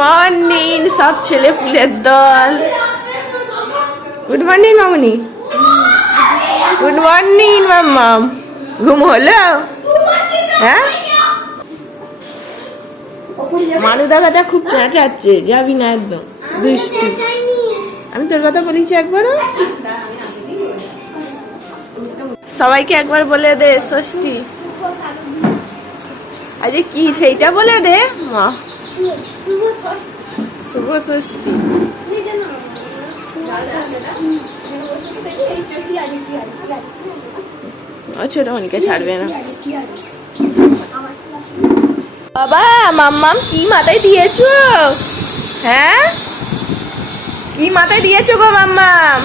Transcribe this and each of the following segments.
Morning সব ছেলে ফুলের দল। গুড মর্নিং মামনি। গুড মর্নিং মাম্মাম ঘুম হলো? হ্যাঁ? মানু দাদাটা খুব চেঁচাচ্ছে, যাবি না একদম। দুষ্টু। আমি তোর কথা বলেছি একবারও? সবাইকে একবার বলে দে, ষষ্ঠী। আজকে কি, সেইটা বলে দে? মা। শুভ ষষ্ঠী ছোট মনিকে ছাড়বে না বাবা মাম্মাম কি মাথায় দিয়েছ হ্যাঁ কি মাথায় দিয়েছ গো মাম্মাম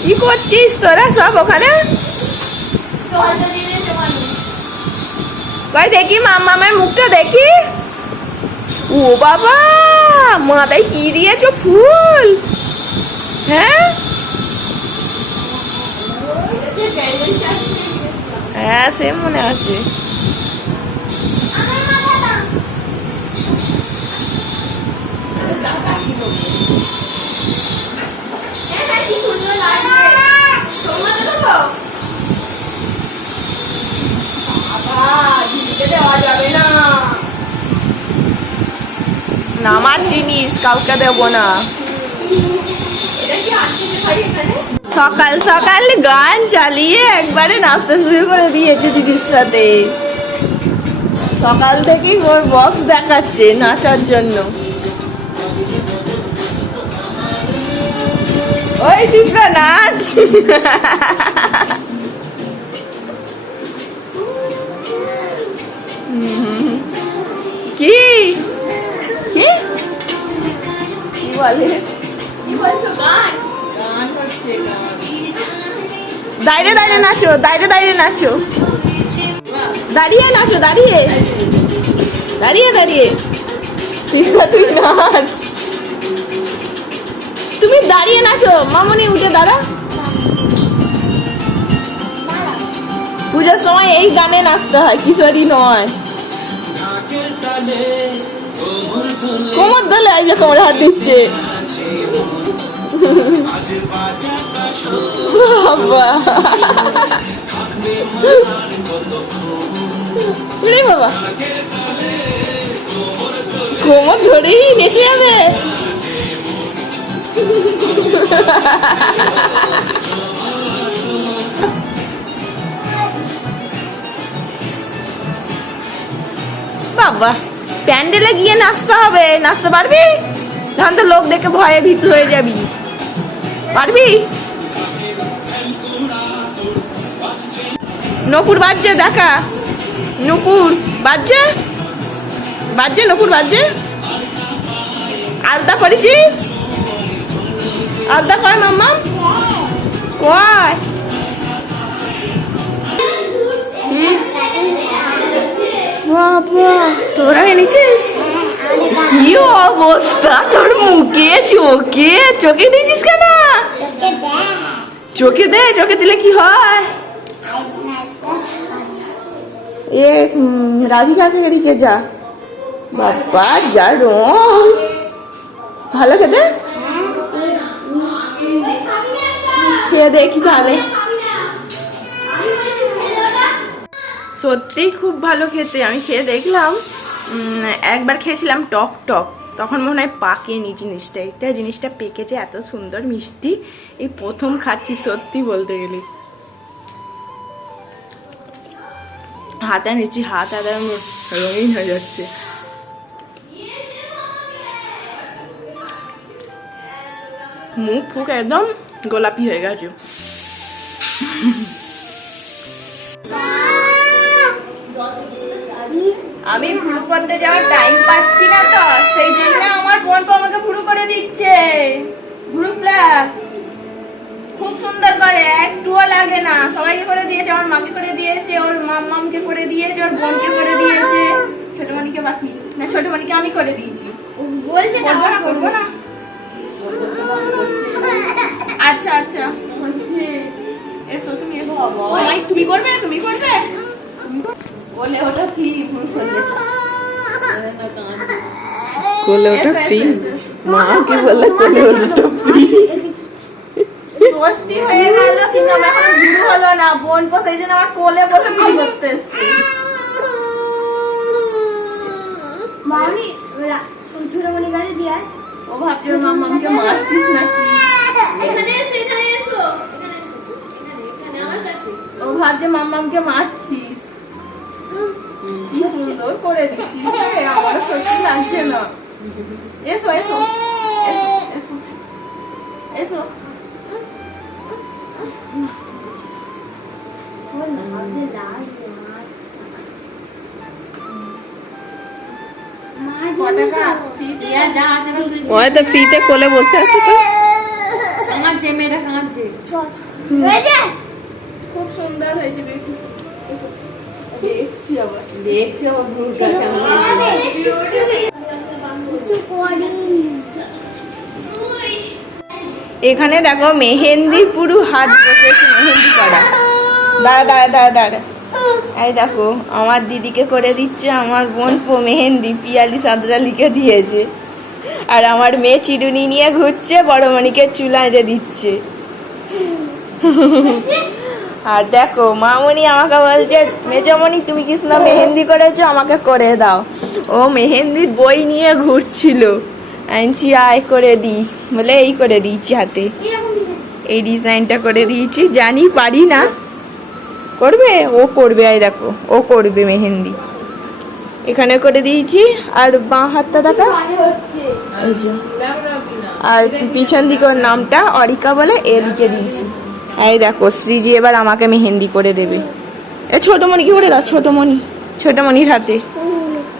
কি করছিস তোরা সব ওখানে দেখি মাম্মামের মুখটা দেখি ও বাবা মাথায় কি দিয়েছ ফুল? হ্যাঁ? হ্যাঁ সে মনে আছে। না। আমার জিনিস কাউকে দেবো না। সকাল সকাল গান চালিয়ে একবারে নাচতে শুরু করে দিয়েছে দিদির সাথে। সকাল থেকেই ওর বক্স দেখাচ্ছে নাচার জন্য। ওই শিবরা, নাচ। কি? কি বলে দাঁড়িয়ে দাঁড়িয়ে নাচো দাঁড়িয়ে দাঁড়িয়ে নাচো। দাঁড়িয়ে নাচো দাঁড়িয়ে। দাঁড়িয়ে দাঁড়িয়ে। শিখা তুই নাচ। তুমি দাঁড়িয়ে নাচো। মামনি উঠে দাঁড়া। পূজার সময় এই গানে নাচতে হয় কিশোরী নয়। কোমর দলে যে কোমরে হাত দিচ্ছে। বাবা। ওরে বাবা। কোমর ধরেই নেচে যাবে। বাবা। প্যান্ডেলে গিয়ে নাচতে হবে। নাচতে পারবি? তখন তো লোক দেখে ভয়ে ভীতু হয়ে যাবি। পারবি? নপুর বাজছে, দেখা। নুপুর বাজছে? বাজছে, নপুর বাজছে? আলতা করেছিস? আলতা কয় মাম্মা কয়? বাবা তোরা এনেছিস? কি অবস্থা? তোর মুখে চোখে চোখে দিয়েছিস কেন? চোখে দে চোখে দিলে কি হয়? এ রাধিকাকে এদিকে যা। বাবা যা রং। ভালো খেতে? খেয়ে দেখি তাহলে। সত্যিই খুব ভালো খেতে। আমি খেয়ে দেখলাম একবার খেয়েছিলাম টক টক। তখন মনে হয় পাকেনি জিনিসটা। এটা জিনিসটা পেকেছে এত সুন্দর মিষ্টি। এই প্রথম খাচ্ছি সত্যি বলতে গেলে। হাতে নিচ্ছি, হাত একদম রঙিন হয়ে যাচ্ছে। মুখ ফুক একদম গোলাপি হয়ে গেছে। আমি ভুরু করতে যাওয়ার টাইম পাচ্ছি না তো সেই জন্য আমার বোন তো আমাকে ভুরু করে দিচ্ছে। ভুরু প্লাগ খুব সুন্দর করে একটুও লাগে না। সবাইকে করে দিয়েছে আমার মাকে করে দিয়েছে ওর মাম মামকে করে দিয়েছে ওর বোনকে করে দিয়েছে। ছোট মনিকে বাকি না ছোট মনিকে আমি করে দিয়েছি। বলছে করব না করব না। আচ্ছা আচ্ছা বলছি। এসো তুমি এসো। ভাই তুমি করবে তুমি করবে? তুমি করবে? বলে ওটা কি ভুল করলে কোলে ওঠা ফ্রি। মা কি বললে কোলে ওঠা ফ্রি ষষ্ঠী হয়ে গেল কিন্তু আমার এখনও ভিড় হলো না। বোন পো সেই জন্য আমার কোলে বসে ভিড় করতে এসছে মামনি ছোটমণি গাড়ি দিয়ে ও ভাবছে ওর মামাকে মারছিস নাকি? এখানে এসো এখানে এসো ও ভাবছে মামাকে মারছিস কি করে দিচ্ছিস আমার সত্যি লাগছে না এসো এসো এসো এসো যা তো ফ্রিতে কোলে বসে আছে তো কাঁদছে মেয়েটা কাঁদছে খুব সুন্দর হয়েছে দেখছি আবার। দেখছি আমার ভুলটা কেমন এখানে দেখো মেহেন্দি পুরো হাত বসেছে মেহেন্দি করা। দাঁড়া দাঁড়া দাঁড়া দাঁড়া। এই দেখো আমার দিদিকে করে দিচ্ছে আমার বোন পো মেহেন্দি পিয়ালি সাদরা লিখে দিয়েছে। আর আমার মেয়ে চিরুনি নিয়ে ঘুরছে বড় মণিকে চুলায় দিচ্ছে। আর দেখো, মামনি আমাকে বলছে, মেজমণি, তুমি কৃষ্ণ মেহেন্দি করেছ, আমাকে করে দাও। ও মেহেন্দির বই নিয়ে ঘুরছিল। আনছি, আয় করে দিই বলে, এই করে দিয়েছি হাতে। এই ডিজাইনটা করে দিয়েছি। জানি পারি না। করবে? ও করবে, আয় দেখো, ও করবে মেহেন্দি। এখানে করে দিয়েছি। আর বাঁ হাতটা দেখা। আর পিছন দিকে ওর নামটা অরিকা বলে এ লিখে দিয়েছি। এই দেখো, শ্রীজি এবার আমাকে মেহেন্দি করে দেবে। এ ছোট মণি কি করে দাও? ছোট মণি ছোট মণির হাতে।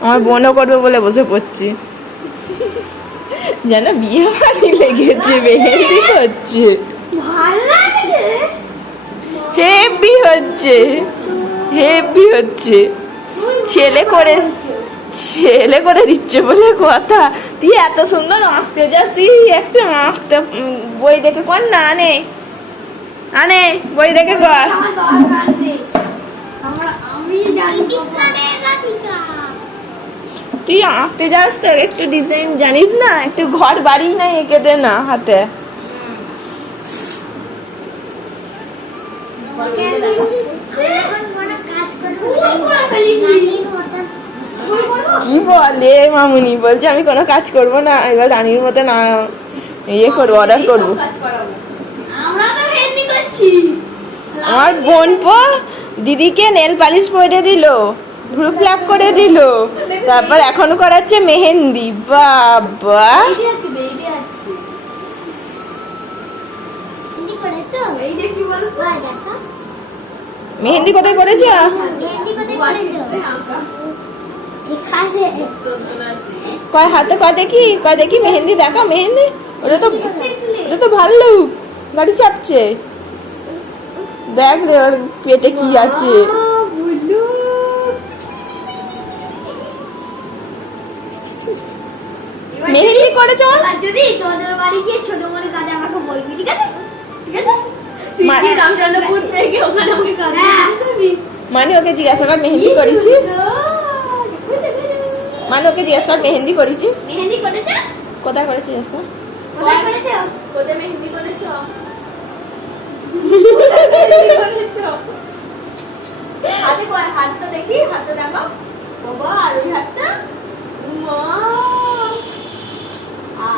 আমার বোনও করবে বলে বসে পড়ছে। যেন বিয়ে বাড়ি লেগেছে, মেহেন্দি করছে হেভি হচ্ছে হেভি হচ্ছে। ছেলে করে ছেলে করে দিচ্ছে বলে কথা। তুই এত সুন্দর আঁকতে যাস, তুই একটা আঁকতে বই দেখে কর না আনে? আনে বই দেখে কর। নেই। তুই আঁকতে যাস তো একটু ডিজাইন জানিস না? একটু ঘর বাড়ি না এঁকে দে না হাতে। কি বলে মামুনি? বলছে আমি কোনো কাজ করব না। এবার রানীর মতো না ইয়ে করব অর্ডার করব। আমরা আমার বোন পো দিদিকে নেল পালিশ পরে দিল ভ্রু প্লাক করে দিল। তারপর এখন করাচ্ছে মেহেন্দি বাবা। বেবি আছে বেবি আছে। ভেন্ডি করেছ? এই যে কি বলছো দেখো। মেহেন্দি কোথায় করেছ? কয় হাতে কয় দেখি কয় দেখি মেহেন্দি দেখা মেহেন্দি। ওটা তো ওটা তো ভালো গাড়ি চাপছে। দেখ রে ওর পেটে কি আছে। বুলু মেহেন্দি করেছ? আর যদি তোদের বাড়ি গিয়ে ছোট মনে কাজে আমাকে বলবি ঠিক আছে? ঠিক আছে? কাজে মানে ওকে জিজ্ঞাসা কর মেহেন্দি করেছিস? মানে ওকে জিজ্ঞাসা কর মেহেন্দি করেছিস? মেহেন্দি করেছ? কোথায় করেছিস জিজ্ঞাসা কর। কোথায় করেছ? কোথায় মেহেন্দি করেছ? হাতে হাতটা দেখি হাতটা দেখো। বাবা আর ওই হাতটা? মা। আ।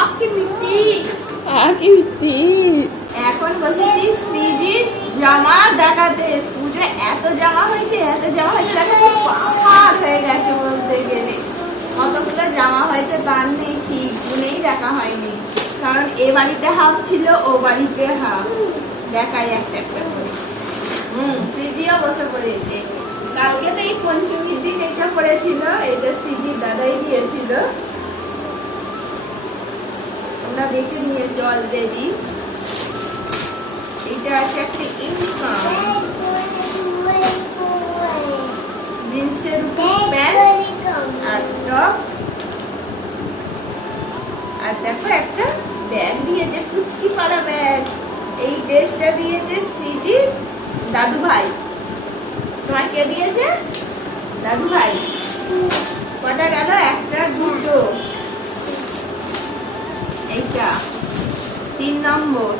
আপকি মিষ্টি। আ কি মিষ্টি। এখন বসেছি শ্রীজির জামা দেখাতে। পুজো এত জামা হয়েছে এত জামা হয়েছে দেখো পাহাড় হয়ে গেছে বলতে গেলে। কতগুলো জামা হয়েছে তার নেই ঠিক গুনেই দেখা হয়নি। কারণ এ বাড়িতে হাফ ছিল ও বাড়িতে হাফ। দেখাই একটা একটা করে। হুম শ্রীজিও বসে পড়েছে। কালকে তো এই পঞ্চমীর দিন এটা পড়েছিল এটা শ্রীজির দাদাই দিয়েছিল। আমরা দেখে নিয়েছি অলরেডি এটা আছে একটা ইনকাম জিন্সের উপর প্যান্ট আর টপ। আর দেখো একটা ব্যাগ দিয়েছে ফুচকি পাড়া ব্যাগ এই ড্রেসটা দিয়েছে শ্রীজির দাদু ভাই তোমার কে দিয়েছে দাদু ভাই কটা গেল? একটা, দুটো। এইটা। তিন নম্বর।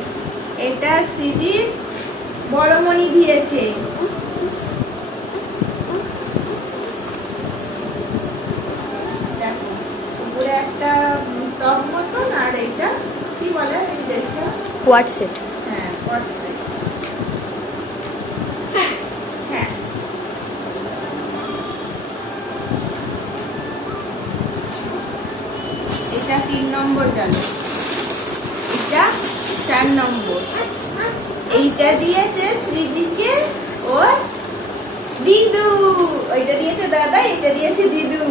এটা শ্রীজির বড়মণি দিয়েছে। কোয়াট সেট হ্যাঁ হ্যাঁ। তিন নম্বর চার নম্বর। এইটা দিয়েছে সৃজিকে ওর দিদু। ওইটা দিয়েছে দাদা এটা দিয়েছে দিদু।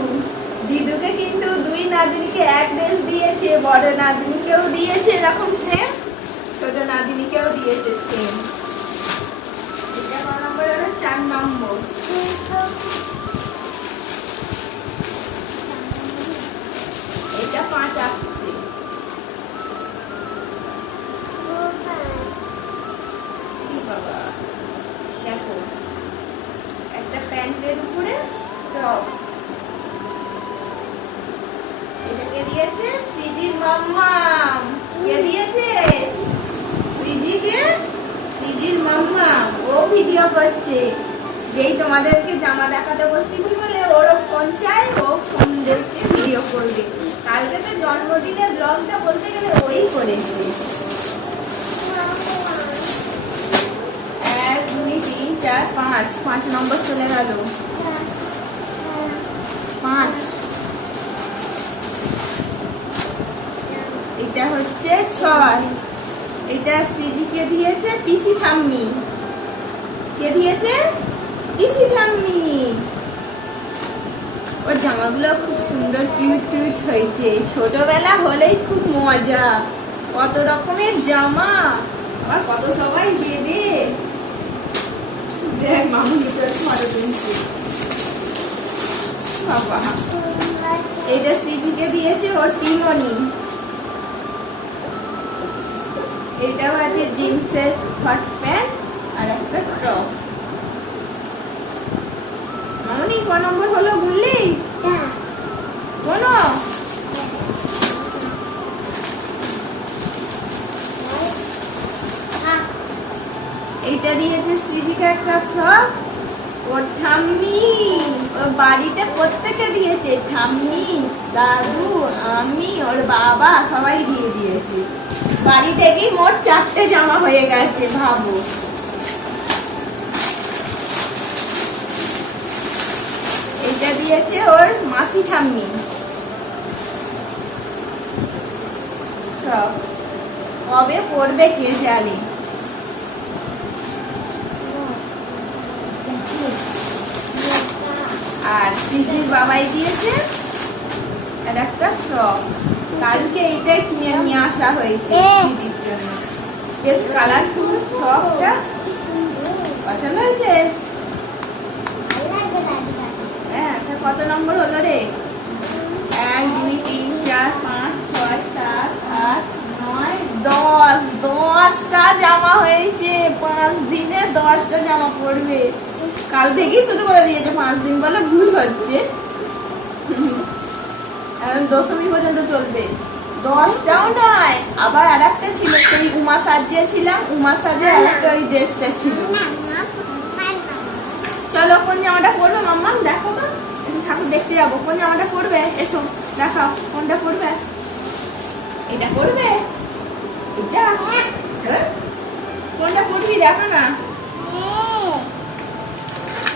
দিদুকে কিন্তু দুই নাতনিকে এক ড্রেস দিয়েছে, বড় নাতনিকেও দিয়েছে, এরকম সেম ছোট নাতনিকেও দিয়েছে সেম দেখো একটা প্যান্টের উপরে টপ এটাকে দিয়েছে সিজির মাম্মাম কে দিয়েছে সিজিকে সিজির মাম্মাম ও করছে যেই তোমাদেরকে জামা দেখাতে বসতেছি বলে ওরও ফোন চাই ও ফোন দেখে ভিডিও করবে। কালকে তো জন্মদিনের ব্লগটা বলতে গেলে ওই করেছে। এক, দুই, তিন, চার, পাঁচ পাঁচ নম্বর পাঁচ। এটা হচ্ছে ছয়। এটা সিজিকে দিয়েছে পিসি ঠাম্মি। কে দিয়েছে? পিসি ঠাম্মি। ওর জামাগুলো খুব সুন্দর কিউট কিউট হয়েছে। ছোটবেলা হলেই খুব মজা। কত রকমের জামা। আর কত সবাই দেবে। দেখ, মামুনি তোর ফটো তুলছে বাবা। এইটা শ্রীজিকে দিয়েছে ওর তিননি এটাও আছে জিন্সের হট প্যান্ট মামনি, ক নম্বর হলো বুঝলি বলো। এইটা দিয়েছে শ্রীজিকে একটা ফ্রক ওর ঠাম্মি ওর বাড়িতে প্রত্যেকে দিয়েছে। ঠাম্মি, দাদু, আমি, ওর বাবা, সবাই দিয়ে দিয়েছে। বাড়ি থেকেই মোট চারটে জামা হয়ে গেছে, ভাবো। এটা দিয়েছে ওর মাসি ঠাম্মি। কবে পড়বে কে জানে। আর সিজির বাবাই দিয়েছে আর একটা ফ্রক কালকে এইটাই কিনে নিয়ে আসা হয়েছে সিজির জন্য। বেশ কালারফুল ফ্রকটা পছন্দ হয়েছে হ্যাঁ তা কত নম্বর হলো রে? এক দুই তিন চার পাঁচ ছয় সাত আট নয় দশ। দশটা জামা হয়েছে। পাঁচ দিনে দশটা জামা পড়বে। কাল থেকেই শুরু করে দিয়েছে পাঁচ দিন। বলে ভুল হচ্ছে। এখন দশমী পর্যন্ত চলবে। দশটাও নয় আবার আর একটা ছিল। সেই উমা সাজিয়ে ছিলাম। উমা সাজে আর একটা ওই ড্রেসটা ছিল। চলো কোন জামাটা পরবে মাম্মা? দেখো। কোন জামাটা পরবে এসো দেখাও কোনটা পরবে এটা পরবে এটা? হ্যাঁ? কোনটা পরবি দেখো না।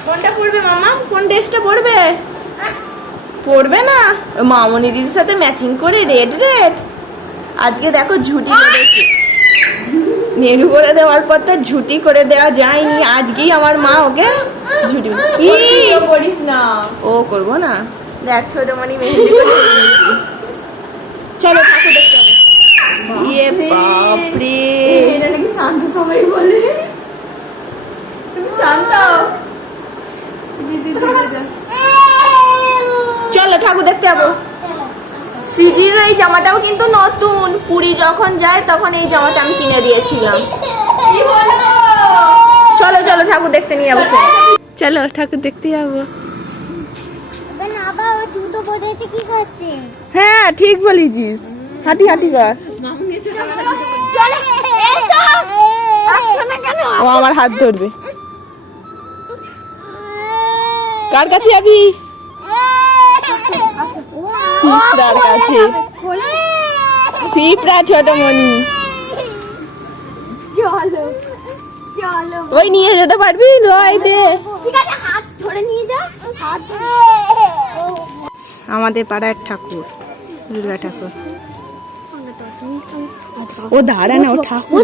কোনটা পরবে মামা? কোন ড্রেসটা পরবে? পরবে না? মামনি দিদির সাথে ম্যাচিং করে রেড রেড আজকে দেখো ঝুটি করেছে নেড়ু করে দেওয়ার পর তো ঝুটি করে দেওয়া যায়নি। আজকেই আমার মা ওকে ঝুটি কি? করিস না। ও করব না। দেখ ছোট মনি মেহেন্দি করে চলো ঠাকুর দেখতে হবে। ইয়ে বাপরে। এটা নাকি শান্ত সবাই বলে। তুমি শান্ত। চলো ঠাকুর দেখতে যাব। সিজির এই জামাটাও কিন্তু নতুন। পুরী যখন যায় তখন এই জামাটা আমি কিনে দিয়েছিলাম। চলো চলো ঠাকুর দেখতে নিয়ে যাব। চলো ঠাকুর দেখতে যাব। পরেছে কি করছে? হ্যাঁ ঠিক বলেছিস। হাঁটি হাঁটি কর। মামু নিয়েছে আসছো না কেন? ও আমার হাত ধরবে। কার কাছে যাবি? শিপ্রার কাছে। শিপ্রা ছোট মনি চলো চলো। ওই নিয়ে যেতে পারবি? ধোয়াই দে। ঠিক আছে হাত ধরে নিয়ে যা। হাত ধরে। আমাদের পাড়ার ঠাকুর দুর্গা ঠাকুর। ও দাঁড়া না ও ঠাকুর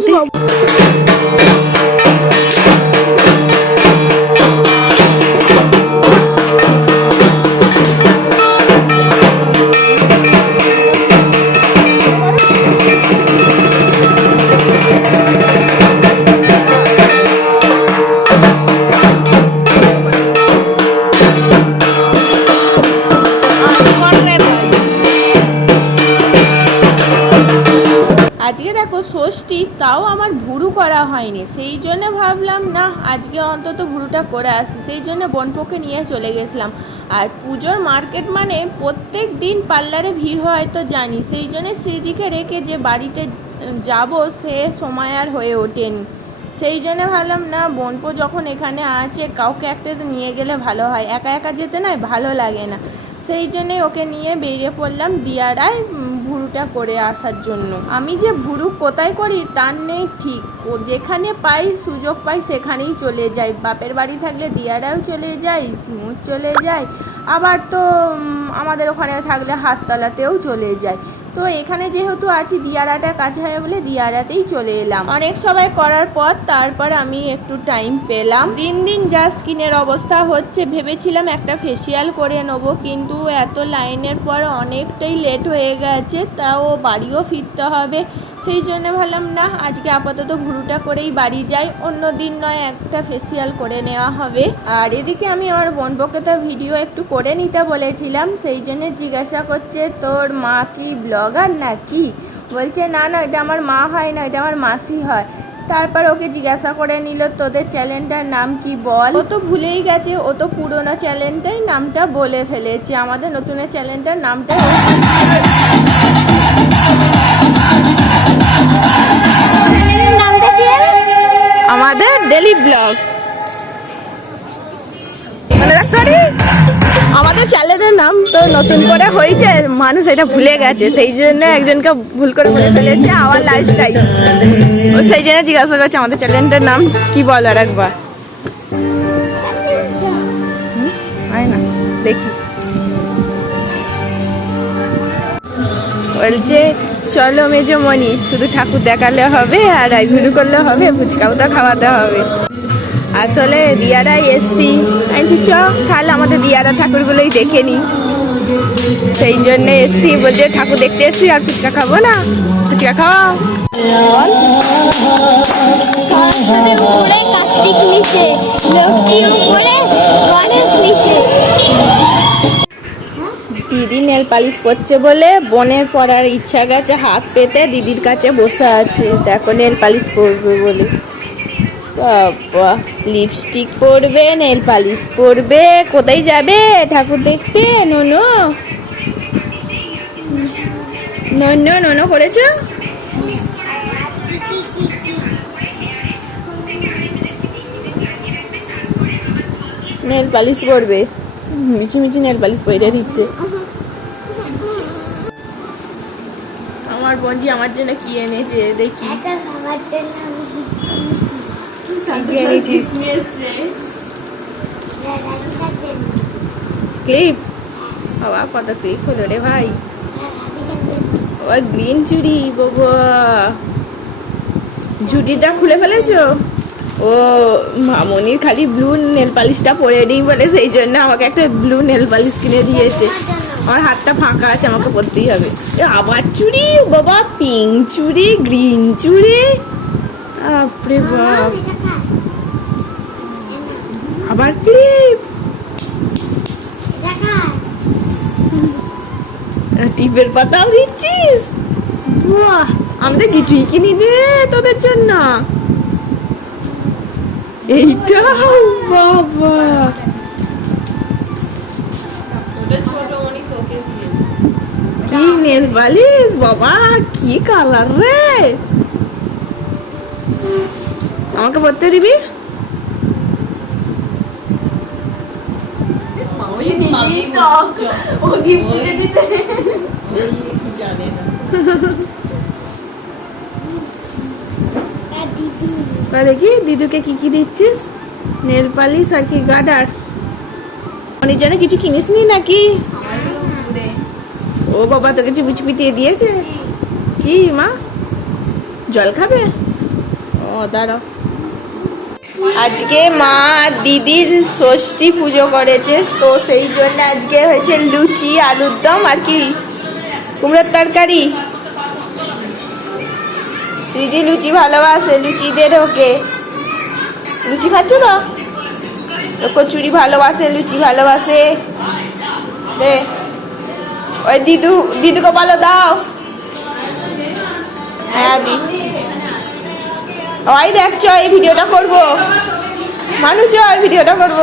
ষষ্ঠী, তাও আমার ভুরু করা হয়নি। সেই জন্য ভাবলাম, না, আজকে অন্তত ভুরুটা করে আসি। সেই জন্য বনপোকে নিয়ে চলে গেছিলাম। আর পুজোর মার্কেট মানে প্রত্যেক দিন পার্লারে ভিড় হয় তো জানি। সেই জন্য শ্রীজিকে রেখে যে বাড়িতে যাব, সে সময় আর হয়ে ওঠেনি। সেই জন্য ভাবলাম, না, বোনপো যখন এখানে আছে, কাউকে একটা নিয়ে গেলে ভালো হয়। একা একা যেতে না ভালো লাগে না। সেই জন্যই ওকে নিয়ে বেরিয়ে পড়লাম দিয়ারায় ভুরুটা করে আসার জন্য। আমি যে ভুরু কোথায় করি তার নেই ঠিক। যেখানে পাই সুযোগ পাই সেখানেই চলে যাই। বাপের বাড়ি থাকলে দিয়ারাও চলে যায় সিমুর চলে যায় আবার তো আমাদের ওখানে থাকলে হাততলাতেও চলে যায় তো এখানে যেহেতু আছি, দিয়ারাটা কাছে হয় বলে দিয়ারাতেই চলে এলাম। অনেক সবাই করার পর তারপর আমি একটু টাইম পেলাম। দিন দিন যা স্কিনের অবস্থা হচ্ছে, ভেবেছিলাম একটা ফেসিয়াল করে নেব, কিন্তু এত লাইনের পর অনেকটাই লেট হয়ে গেছে, তাও বাড়িও ফিরতে হবে। সেই জন্য ভাবলাম না আজকে আপাতত ভুরুটা করেই বাড়ি যাই। অন্য দিন নয়, একটা ফেসিয়াল করে নেওয়া হবে। আর এদিকে আমি আমার বোনপোকে তো ভিডিও একটু করে নিতে বলেছিলাম। সেই জন্য জিজ্ঞাসা করছে, তোর মা কি ব্লগার না কি বলছে, না না, এটা আমার মা হয় না, এটা আমার মাসি হয়। তারপর ওকে জিজ্ঞাসা করে নিল, তোদের চ্যানেলটার নাম কি বল? ও তো ভুলেই গেছে, ও তো পুরোনো চ্যানেলটাই নামটা বলে ফেলেছে। আমাদের নতুন চ্যানেলটার নামটা আমাদের ডেলি ব্লগ মনে রাখতে আমাদের চ্যানেলের নাম তো নতুন করে হয়েছে, মানুষ এটা ভুলে গেছে, সেই জন্য একজনকে ভুল করে বলে ফেলেছে আওয়ার লাইফস্টাইল সেই জন্য জিজ্ঞাসা করছে, আমাদের চ্যানেলটার নাম কি বল আর একবার? দেখি। বলছে চলো মেজমণি, শুধু ঠাকুর দেখালে হবে আর আইভিরু করলে হবে, ফুচকাও তো খাওয়াতে হবে। আসলে দিয়ারাই এসছি। আমি চ তাহলে আমাদের দিয়ারা ঠাকুরগুলোই দেখে নি। সেই জন্য এসছি, বলছে ঠাকুর দেখতে এসছি আর ফুচকা খাব না। ফুচকা খাওয়া কার্তিক নিচে, লক্ষ্মী উপরে গণেশ নিচে। দিদি নেল পালিশ করছে বলে বোনের পরার ইচ্ছা গেছে হাত পেতে, দিদির কাছে বসে আছে। দেখো নেল পালিশ পরবে বলে। বাবা লিপস্টিক পরবে, নেল পালিশ পরবে। কোথায় যাবে ঠাকুর দেখতে? ননু? ননু ননু করেছ? নেল পালিশ করবে মিচি মিচি নেল পালিশ পরে দিচ্ছে। আমার বোনজি আমার জন্য কি এনেছে দেখি। ক্লিপ? বাবা কত ক্লিপ হলো রে ভাই। রাধিকার জন্য ও গ্রিন চুড়ি বাবা। ঝুটিটা খুলে ফেলেছো? ও মামনির খালি ব্লু নেল পালিশটা পরে দিই বলে সেই জন্য আমাকে একটা ব্লু নেল পালিশ কিনে দিয়েছে। আমার হাতটা ফাঁকা আছে আমাকে পরতেই হবে। এ আবার চুড়ি বাবা পিঙ্ক চুড়ি গ্রিন চুড়ি বাপরে বাপ। আবার ক্লিপ। টিপের পাতাও দিচ্ছিস? বাহ আমাদের কিছুই কিনি দে তোদের জন্য। এইটা বাবা। কি নেল পালিশ বাবা কি কালার রে আমাকে পড়তে দিবি দেখি দিদুকে কি কি দিচ্ছিস নেল পালিশ আর কি গার্ডার অনেক জন্য কিছু কিনিস নি নাকি ও বাবা তোকে চুপি দিয়ে দিয়েছে? কি মা? জল খাবে? ও, দাঁড়াও। আজকে মা দিদির ষষ্ঠী পুজো করেছে, তো সেই জন্য আজকে হয়েছে লুচি, আলুর দম, আর কি? কুমড়োর তরকারি। সৃজি লুচি ভালোবাসে, লুচি দে ওকে। লুচি খাচ্ছ তো কচুরি ভালোবাসে, লুচি ভালোবাসে। দে। ওই দিদু দিদুকে বলো দাও। হ্যাঁ ওই দেখছ এই ভিডিওটা করব। মানুষ ভিডিওটা করব।